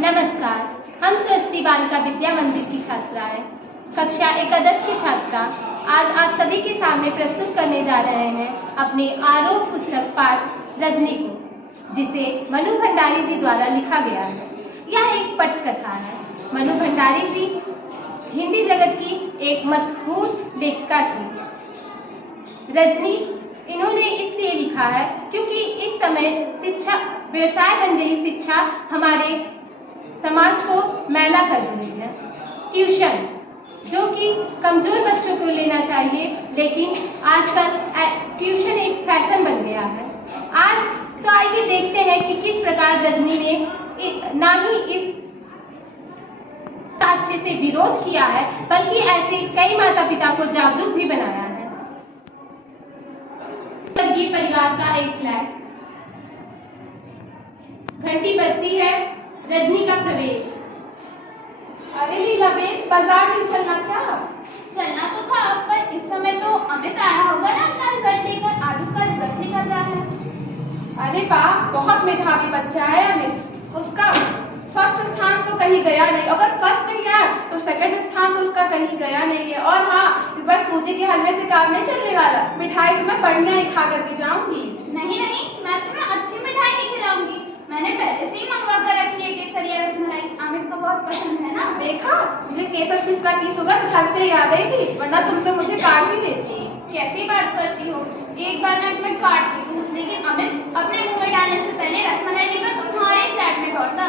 नमस्कार, हम स्वस्ति बालिका विद्या मंदिर की छात्राएं, कक्षा एकादश की छात्रा आज आप सभी के सामने प्रस्तुत करने जा रहे हैं अपने आरोप पुस्तक पाठ रजनी को, जिसे मनु भंडारी जी द्वारा लिखा गया है। यह एक पटकथा है। मनु भंडारी जी हिंदी जगत की एक मशहूर लेखिका थी। रजनी इन्होंने इसलिए लिखा है क्योंकि इस समय शिक्षा व्यवसाय बन गई शिक्षा हमारे समाज को मैला कर रही है। ट्यूशन जो कि कमजोर बच्चों को लेना चाहिए, लेकिन आजकल ट्यूशन एक फैशन बन गया है। आज तो आइए देखते हैं कि किस प्रकार रजनी ने ना ही इस अच्छे से विरोध किया है, बल्कि ऐसे कई माता पिता को जागरूक भी बनाया है। वर्गीय परिवार का एक फ्लैट, घंटी बजती है, रजनी का प्रवेश। अरे लीला बेन, बाजार नहीं चलना क्या? चलना तो था, पर इस समय तो अमित आया होगा ना अपना रिजल्ट लेकर। आज उसका रिजल्ट निकल रहा है। अरे वाह, बहुत मेधावी बच्चा है अमित। उसका फर्स्ट स्थान तो कहीं गया नहीं। अगर फर्स्ट नहीं आया तो सेकंड स्थान तो उसका कहीं गया नहीं है। और हाँ, इस बार सूजी के हलवे से काम नहीं चलने वाला। मिठाई तो मैं बढ़िया ही खा करके जाऊंगी। नहीं नहीं, मैं तुम्हें अच्छी मिठाई नहीं खिलाऊंगी। मैंने पहले से ही मंगवा कर रखी है केसरिया रसमलाई। अमित को बहुत पसंद है ना। देखा, मुझे केसर पिस्ता की सुगंध घर से याद आई थी, वरना तुम तो मुझे काट ही देती। कैसी बात करती हो? एक बार मैं तुम्हें काट दी दूँ, लेकिन अमित अपने मुंह में डालने से पहले रसमलाई लेकर तुम्हारे फ्लैट में दौड़ता।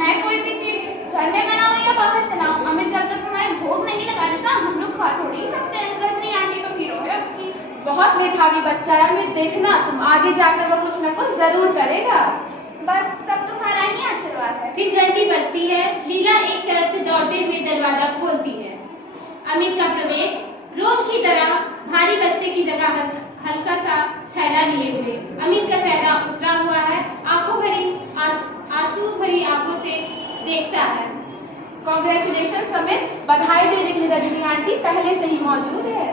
मैं कोई भी चीज घर में बनाऊं या बाहर से लाऊं, अमित जब तक तुम्हारे भोग नहीं लगा देता हम लोग खा थोड़ी ही सकते हैं। रजनी आंटी तो हीरो है उसकी। बहुत मेधावी बच्चा है अमित। देखना, तुम आगे जाकर वो कुछ न कुछ जरूर करेगा। बस सब तुम्हारा ही आशीर्वाद है। फिर घंटी बजती है। लीला एक तरफ से दौड़ते हुए दरवाजा खोलती है। अमित का प्रवेश रोज की तरह भारी बस्ते की जगह हल्का सा थैला लिए हुए। अमित का चेहरा उतरा हुआ है, आंसू भरी आंखों से देखता है। कांग्रेचुलेशन अमित, बधाई देने के लिए रजनी आंटी पहले से ही मौजूद है।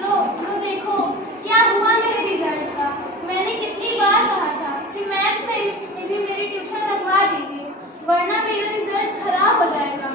लो देखो क्या हुआ मेरे रिजल्ट का। मैंने कितनी बार कहा था कि मैथ्स में भी मेरी ट्यूशन लगवा दीजिए, वरना मेरा रिजल्ट खराब हो जाएगा।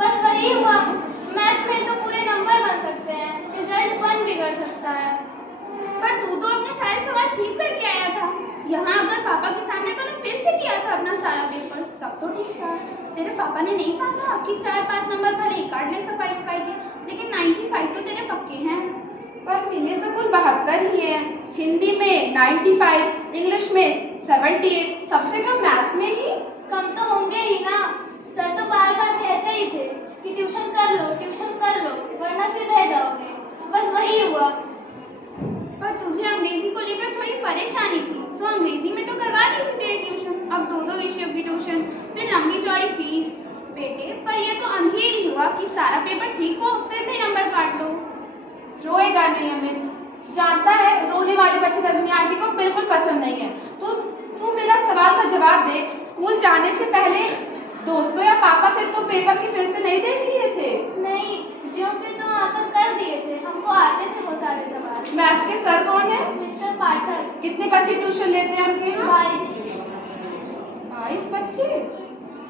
बस वही हुआ। मैथ्स में तो पूरे नंबर बन सकते हैं, रिजल्ट 1 बिगड़ सकता है। पर तू तो अपने सारे सवाल ठीक करके आया था। यहाँ अगर पापा के सामने तो फिर से किया था अपना सारा पेपर, सब तो ठीक था। तेरे पापा ने नहीं कहा था कि 4-5 नंबर भले ही काट ले, सफाई के, लेकिन 95 तो तेरे पक्के हैं। पर मिले तो कुल 72 ही है। हिंदी में 95, इंग्लिश में 78, सबसे कम मैथ्स में ही। कम तो होंगे ही ना। सर तो बार बार कहते ही थे कि ट्यूशन कर लो, वरना फिर रह जाओगे। बस वही हुआ। पर तुझे अंग्रेजी को लेकर थोड़ी परेशानी थी, सो अंग्रेजी में तो करवा दी थी तेरी ट्यूशन। अब 2-2 विषयों की ट्यूशन, फिर लंबी चौड़ी फीस। बेटे, पर यह तो अंधेर ही हुआ कि सारा पेपर ठीक हो, फिर भी नंबर काट लो। रोएगा नहीं अमित, जानता है रोने वाले बच्चे रजनी आंटी को बिल्कुल पसंद नहीं है। तो तू मेरा सवाल का जवाब दे। स्कूल जाने से पहले दोस्तों या पापा से तो पेपर की फिर से नहीं देख लिए थे? नहीं, जो भी तो आकर कर दिए थे, हमको आते थे वो सारे सवाल। मैथ्स के सर कौन है? मिस्टर पाठक। कितने बच्चे ट्यूशन लेते हैं उनके यहाँ? 22 बच्चे?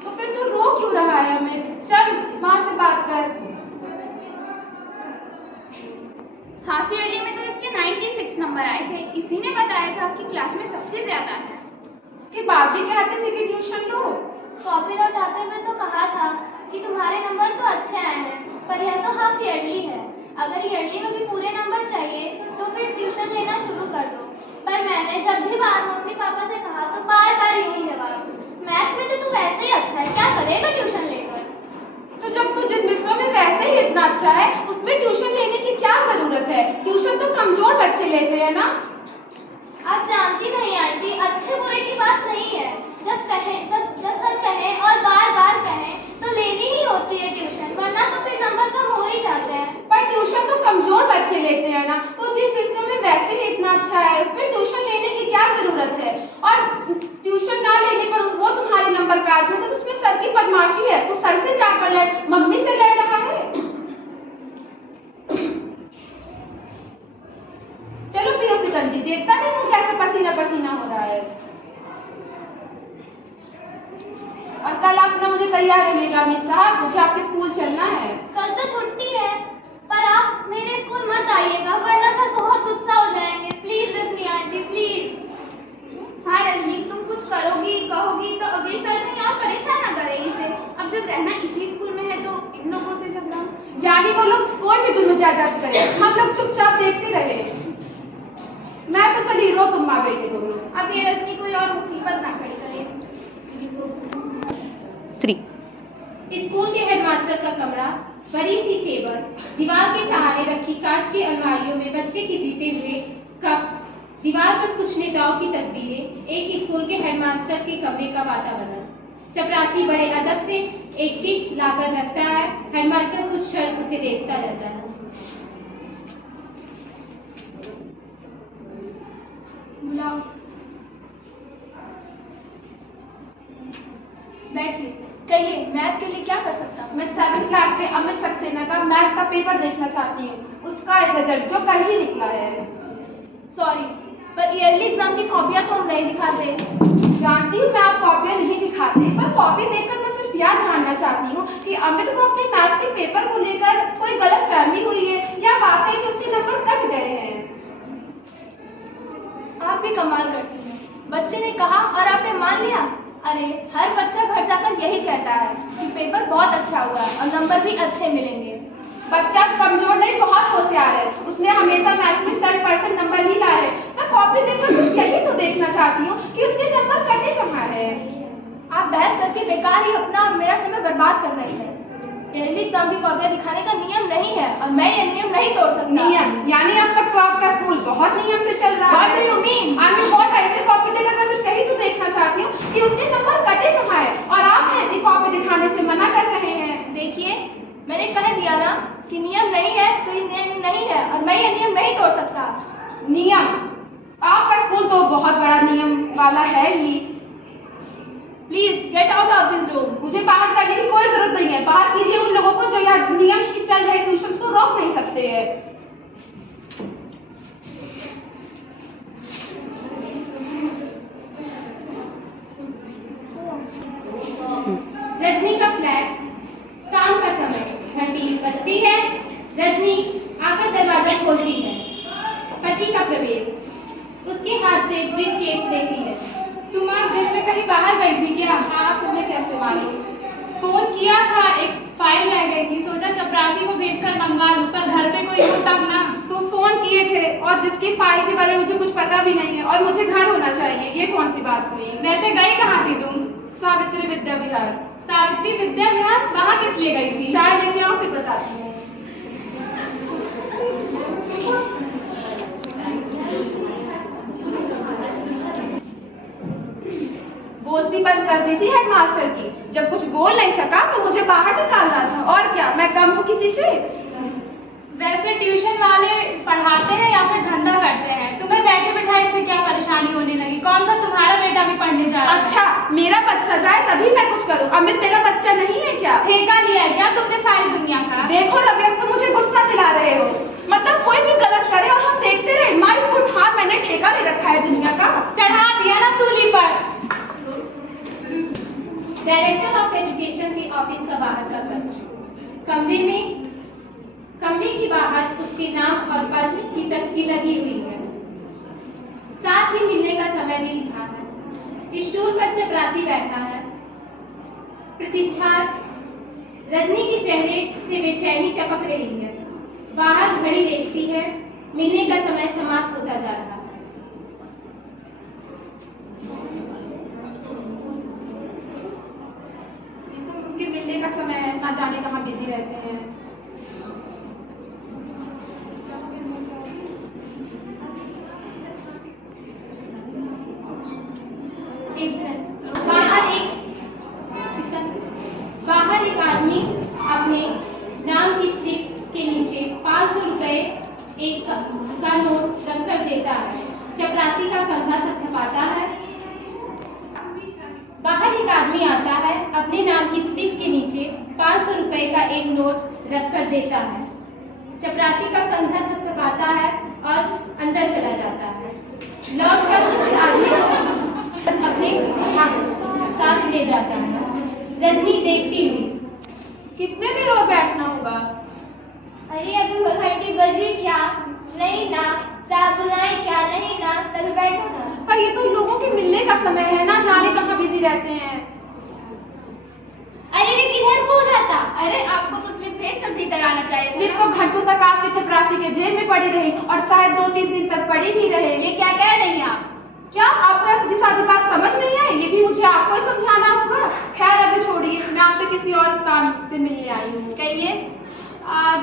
तो फिर तू रो क्यों रहा है अमित? चल माँ से बात कर। हाफ ईयरली में तो इसके 96 नंबर आए थे। इसी ने बताया था कि क्लास में सबसे ज्यादा है। उसके बाद भी कहते थे कि ट्यूशन लो। कॉपी लौटाते हुए तो कहा था कि तुम्हारे नंबर तो अच्छे आए हैं, पर यह तो हाफ ईयरली है। अगर ईयरली में भी पूरे नंबर चाहिए तो फिर ट्यूशन लेना शुरू कर दो। पर मैंने जब भी बार मम्मी पापा से कहा तो बार बार यही जवाब, मैथ्स में तो तू वैसे ही अच्छा है, क्या करेगा ट्यूशन लेकर। तो जब तू जिन विषयों में वैसे ही इतना अच्छा है, उसमें ट्यूशन लेने की क्या जरूरत है? ट्यूशन तो कमजोर बच्चे लेते हैं ना। आप जानती नहीं आंटी, अच्छे बुरे की बात नहीं है। जब सर कहें और बार बार कहें तो लेनी ही होती है ट्यूशन, वरना तो फिर नंबर कम हो ही जाते हैं। पर ट्यूशन तो कमजोर बच्चे लेते हैं ना। तो जिन विषयों में वैसे ही इतना अच्छा है, उसमें ट्यूशन लेने की क्या जरूरत है? और ट्यूशन ना लेने पर वो तुम्हारे नंबर काट रहे तो उसमें सर की बदमाशी है। तो सर से जाकर लड़, मम्मी से लड़ रहा है। चलो पियो सिकंजी, देखता नहीं वो कैसे पसीना पसीना हो रहा है। और कल आप वो लोग कोई भी जुल्म ज्यादत करे, हम लोग चुपचाप देखते रहे। मैं तो चली, रो तुम माँ बेटी दोनों। अब ये रजनी कोई और मुसीबत ना खड़ी करे। 3 स्कूल के हेडमास्टर का कमरा, बड़ी सी टेबल, दीवार के सहारे रखी कांच की अलमारियों में बच्चे के जीते हुए कप, दीवार पर कुछ नेताओं की तस्वीरें, एक स्कूल के हेडमास्टर के कमरे का वातावरण। चपरासी बड़े अदब से एक चिट लाकर रखता है। हेडमास्टर कुछ क्षण उसे देखता रहता है। बुलाओ। बैठिए। कहिए, मैं आपके लिए क्या कर सकता हूँ? मैं 7th क्लास में अमित सक्सेना का मैथ्स का पेपर देखना चाहती हूँ, उसका रिजल्ट जो कल ही निकला है। सॉरी, पर ईयरली एग्जाम की कॉपियाँ तो हम नहीं दिखाते। जानती हूँ मैं आप कॉपियाँ नहीं दिखाते, पर कॉपी देखकर मैं सिर्फ यह जानना चाहती हूँ कि अमित को अपने मैथ्स के पेपर को लेकर कोई गलतफहमी हुई है या वाकई में उसके नंबर कट गए हैं। आप भी कमाल करती हैं। बच्चे ने कहा और आपने मान लिया। अरे, हर बच्चा घर जाकर यही कहता है कि पेपर बहुत अच्छा हुआ है और नंबर भी अच्छे मिलेंगे। बच्चा कमजोर नहीं, बहुत होशियार है। उसने हमेशा मैथ्स में 100% नंबर ही लाए हैं। मैं कॉपी देखकर सिर्फ यही तो देखना चाहती हूँ कि उसके नंबर कटे कहाँ है। आप बहस करके बेकार ही अपना और मेरा समय बर्बाद कर रही हैं। ईयरली एग्जाम की कॉपियाँ दिखाने का नियम नहीं है और मैं ये नियम नहीं तोड़ सकता। नियम? यानी अब तक तो आपका स्कूल बहुत नियम से चल रहा What है। do you mean? I mean what? ऐसे कॉपी देकर मैं सिर्फ यही तो देखना चाहती हूँ कि उसके नंबर कटे कहाँ है और आप ऐसी कॉपी दिखाने से मना कर रहे हैं। देखिए, मैंने कह दिया ना कि नियम नहीं है तो ये नियम नहीं है और मैं ये नियम नहीं तोड़ सकता। नियम? आपका स्कूल तो बहुत बड़ा नियम वाला है ही। Please get out of this room. मुझे बाहर करने की कोई जरूरत नहीं है। बाहर कीजिए उन लोगों को जो यहाँ नियम की चल रहे ट्यूशंस को रोक नहीं सकते हैं। रजनी का फ्लैट, शाम का समय, घंटी बजती है। रजनी आकर दरवाजा खोलती है। पति का प्रवेश, उसके हाथ से ब्रीफ केस लेती है। तुम आज दिन में कहीं बाहर गई थी क्या? हाँ, तुम्हें कैसे मालूम? फोन किया था, एक फाइल रह गई थी, सोचा चपरासी को भेजकर मंगवा लूं, पर घर पे कोई हो तब ना। तुम फोन किए थे और जिसकी फाइल के बारे में मुझे कुछ पता भी नहीं है और मुझे घर होना चाहिए, ये कौन सी बात हुई? वैसे गई कहाँ थी तुम? सावित्री विद्या विहार। सावित्री विद्या विहार? वहाँ किस लिए गई थी? चाय लेके आओ फिर बताती हूँ। बोलती बंद कर दी थी हेडमास्टर की। जब कुछ बोल नहीं सका तो मुझे बाहर निकाल रहा था। और क्या, मैं कम हूँ किसी से? वैसे ट्यूशन वाले पढ़ाते हैं या फिर धंधा करते हैं? तुम्हें बैठे बिठाए से क्या परेशानी होने लगी? कौन सा तुम्हारा बेटा भी पढ़ने जा रहा है? अच्छा, मेरा बच्चा जाए तभी मैं कुछ करूँ। अमित मेरा बच्चा नहीं है क्या? ठेका लिया है क्या तुमने सारी दुनिया का? देखो रवि, अब तुम मुझे गुस्सा दिला रहे हो। मतलब कोई भी गलत करे और हम देखते रहे। माई फुट, हाँ मैंने ठेका ले रखा है दुनिया का। चढ़ा दिया ना सूली पर। डायरेक्टर ऑफ एजुकेशन के ऑफिस का बाहर का कक्ष, कमरे के बाहर उसके नाम और पद की तख्ती लगी हुई है। साथ ही मिलने का समय भी लिखा है। स्टूल पर चपरासी बैठा है। प्रतीक्षा। रजनी के चेहरे से बेचैनी टपक रही है। बाहर घड़ी देखती है। मिलने का समय समाप्त होता जा रहा है। उनके मिलने का समय है, ना जाने कहाँ बिजी रहते हैं। बाहर एक आदमी अपने नाम की स्लिप के नीचे 500 रुपए का नोट रखकर देता है। चपरासी का कंधा थपथपाता है। बाहर एक आदमी आता है, अपने नाम की स्लिप के नीचे 500 रुपए का एक नोट रखकर देता है। चपरासी का कंधा थपथपाता है और अंदर चला जाता है। लौटकर उस आदमी को अपने साथ ले जाता है। रजनी देखती हुई, कितने देर और बैठना होगा? अरे अभी घंटी बजी क्या? नहीं ना। साहब बुलाए क्या? नहीं ना। तभी बैठो ना। पर ये तो लोगों के मिलने का समय है, ना जाने कहाँ बिजी रहते हैं। अरे वे किधर को जाता? अरे आपको तो स्लिप भेज कर भीतर आना चाहिए। स्लिप तो घंटों तक आपकी चपरासी के जेब में पड़ी रही और शायद 2-3 दिन तक पड़ी भी रहे। ये क्या कह रही हैं आप? क्या आपको ऐसी सादी बात समझ नहीं आई? ये भी मुझे आपको ही समझाना होगा। खैर अभी छोड़िए, मैं आपसे किसी और काम से मिलने आई हूँ। कहिए।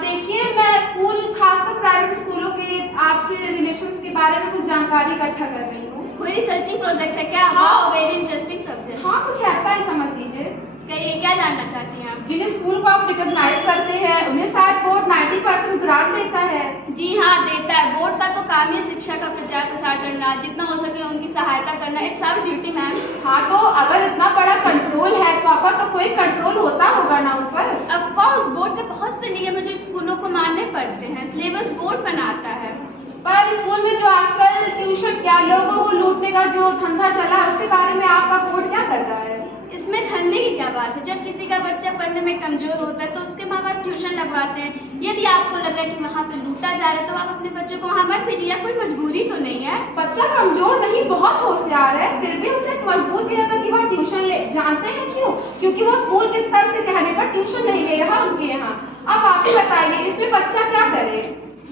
देखिए, मैं स्कूल, खासकर प्राइवेट स्कूलों के आपसे रिलेशंस के बारे में कुछ जानकारी इकट्ठा कर रही हूँ। कोई रिसर्चिंग प्रोजेक्ट है क्या? हाँ। Very interesting subject. हाँ, कुछ ऐसा ही समझ लीजिए। कहिए, क्या जानना चाहती हैं आप? जिन्हें स्कूल को आप रिकॉग्नाइज करते हैं उन्हें शायद बोर्ड 90% ग्रांट देता है। जी हाँ, देता है। बोर्ड का तो काम ही शिक्षा का प्रचार प्रसार करना, जितना हो सके उनकी सहायता करना। It's our duty ma'am. हाँ, तो अगर इतना बड़ा कंट्रोल है तो आपका तो कोई कंट्रोल होता होगा ना ऊपर। ऑफ कोर्स, बोर्ड के बहुत से नियम है जो स्कूलों को मानने पड़ते हैं। सिलेबस बोर्ड बनाता है। पर स्कूल में जो आजकल ट्यूशन क्या लोगों को लूटने का जो धंधा चला है उसके बारे में आपका बोर्ड क्या कर रहा है? इसमें धंधे की क्या बात है? जब किसी का बच्चा पढ़ने में कमजोर होता है तो उसके माँ बाप ट्यूशन लगवाते हैं। यदि आपको लग रहा है कि वहाँ पे लूटा जा रहा है तो आप अपने बच्चों को वहाँ मत भेजिए। कोई मजबूरी तो नहीं है। बच्चा कमजोर नहीं, बहुत होशियार है, फिर भी उसे मजबूर किया था कि वह ट्यूशन ले। जानते हैं क्यों? क्योंकि वो स्कूल के सर से कहने पर ट्यूशन नहीं ले रहा उनके यहाँ। अब आप ही बताइए, इसमें बच्चा क्या करे?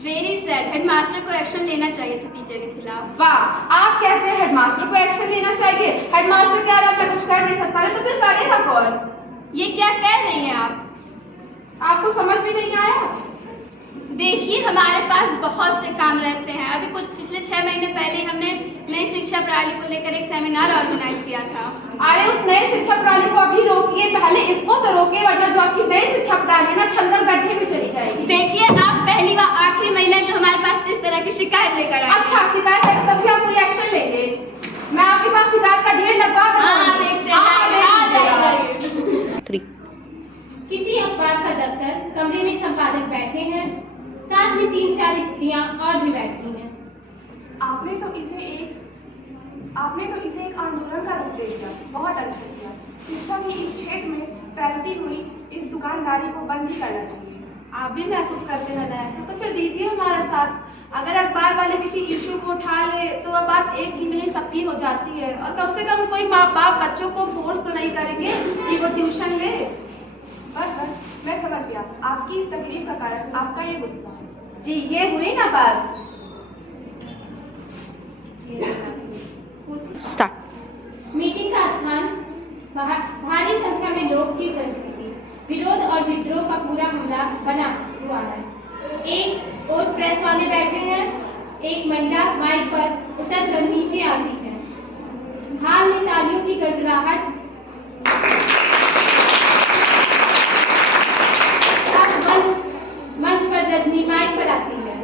Very sad. हेडमास्टर को एक्शन लेना चाहिए था टीचर के खिलाफ। वाह, आप कहते हैं हेडमास्टर को एक्शन लेना चाहिए? हेडमास्टर कह रहा है मैं कुछ कर नहीं सकता है, तो फिर करेगा कौन? ये क्या कह रही हैं आप? आपको समझ में नहीं आया? देखिए, हमारे पास बहुत से काम रहते हैं। अभी कुछ पिछले 6 महीने पहले हमने नई शिक्षा प्रणाली को लेकर एक सेमिनार ऑर्गेनाइज किया था। अरे उस नई शिक्षा प्रणाली को अभी रोकिए, पहले इसको तो रोकिए, वरना जो आपकी नई शिक्षा प्रणाली ना छंदर गड्ढे में चली जाएगी। देखिए, आप पहली व आखिरी महिला जो हमारे पास इस तरह की शिकायत लेकर आई। अच्छा, शिकायत है तभी आप कोई एक्शन लेंगे? मैं आपके पास शिकायत का ढेर लगवा हाँ, देखते किसी अखबार का दफ्तर कमरे में संपादक बैठे हैं, साथ में 3-4 स्त्रियां और भी बैठी हैं। आपने तो इसे एक आंदोलन का रूप दे दिया। बहुत अच्छा किया। शिक्षा की इस क्षेत्र में फैलती हुई इस दुकानदारी को बंद ही करना चाहिए। आप भी महसूस करते हैं ना ऐसा? तो फिर दीजिए हमारा साथ। अगर अखबार वाले किसी इशू को उठा ले तो वह बात एक की नहीं सबकी हो जाती है। और कम से कम कोई माँ बाप बच्चों को फोर्स तो नहीं करेंगे कि वो ट्यूशन ले। बस मैं समझ गया आपकी इस तकलीफ का कारण आपका ये गुस्सा। जी, ये हुई ना बात। मीटिंग का स्थान भारी संख्या में लोग की उपस्थिति, विरोध और विद्रोह का पूरा हमला बना हुआ है। एक और प्रेस वाले बैठे हैं, एक महिला माइक पर उतरकर नीचे आती है। हाल में तालियों की गड़गड़ाहट अब मंच पर रजनी माइक पर आती है।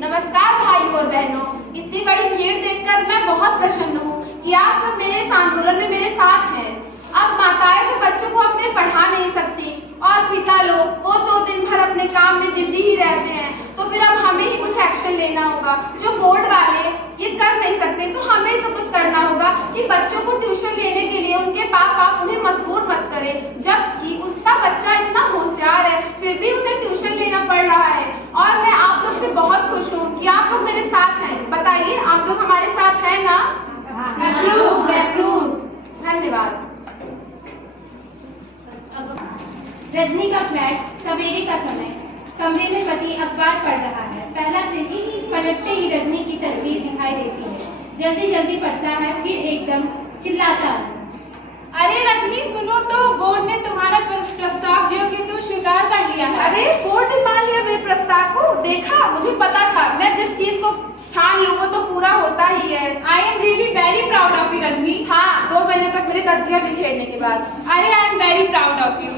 नमस्कार भाइयों और बहनों, इतनी बड़ी भीड़ देखकर मैं बहुत प्रसन्न हूँ कि आप सब मेरे इस आंदोलन में मेरे साथ हैं। अब माताएं तो बच्चों को अपने पढ़ा नहीं सकती और पिता लोग वो तो दिन भर अपने काम में बिजी ही रहते हैं, तो फिर अब हमें ही कुछ एक्शन लेना होगा। जो बोर्ड वाले ये कर नहीं सकते तो हमें तो कुछ करना होगा कि बच्चों को ट्यूशन लेने के लिए उनके पाप आप उन्हें मजबूर मत करें। जबकि उसका बच्चा इतना होशियार है फिर भी उसे ट्यूशन लेना पड़ रहा है। और मैं आप लोग से बहुत खुश हूँ कि आप लोग मेरे साथ हैं। बताइए, आप लोग हमारे साथ हैं ना? धन्यवाद। रजनी का फ्लैट, सवेरे का समय। कमरे में पति अखबार पढ़ रहा है। पहला पेज ही पलटते ही रजनी की तस्वीर दिखाई देती है। जल्दी जल्दी पढ़ता है, फिर एकदम चिल्लाता है, अरे रजनी सुनो तो, बोर्ड ने तुम्हारा प्रस्ताव जो कि तुम स्वीकार कर लिया है। अरे बोर्ड ने मान लिया मेरे प्रस्ताव को? देखा, मुझे पता था मैं जिस चीज को ठान लूँ वो तो पूरा होता ही है। I am really very proud of you Rajni. हाँ, 2 महीने तक मेरी तकिया बिखेरने के बाद। अरे I am very proud of you.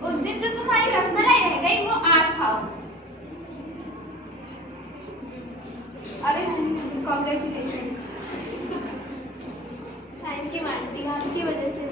उस दिन जो तुम्हारी रसमलाई रह गई वो आज खाओ। अरे कॉन्ग्रेचुलेशन। थैंक यू आंटी, आपकी वजह से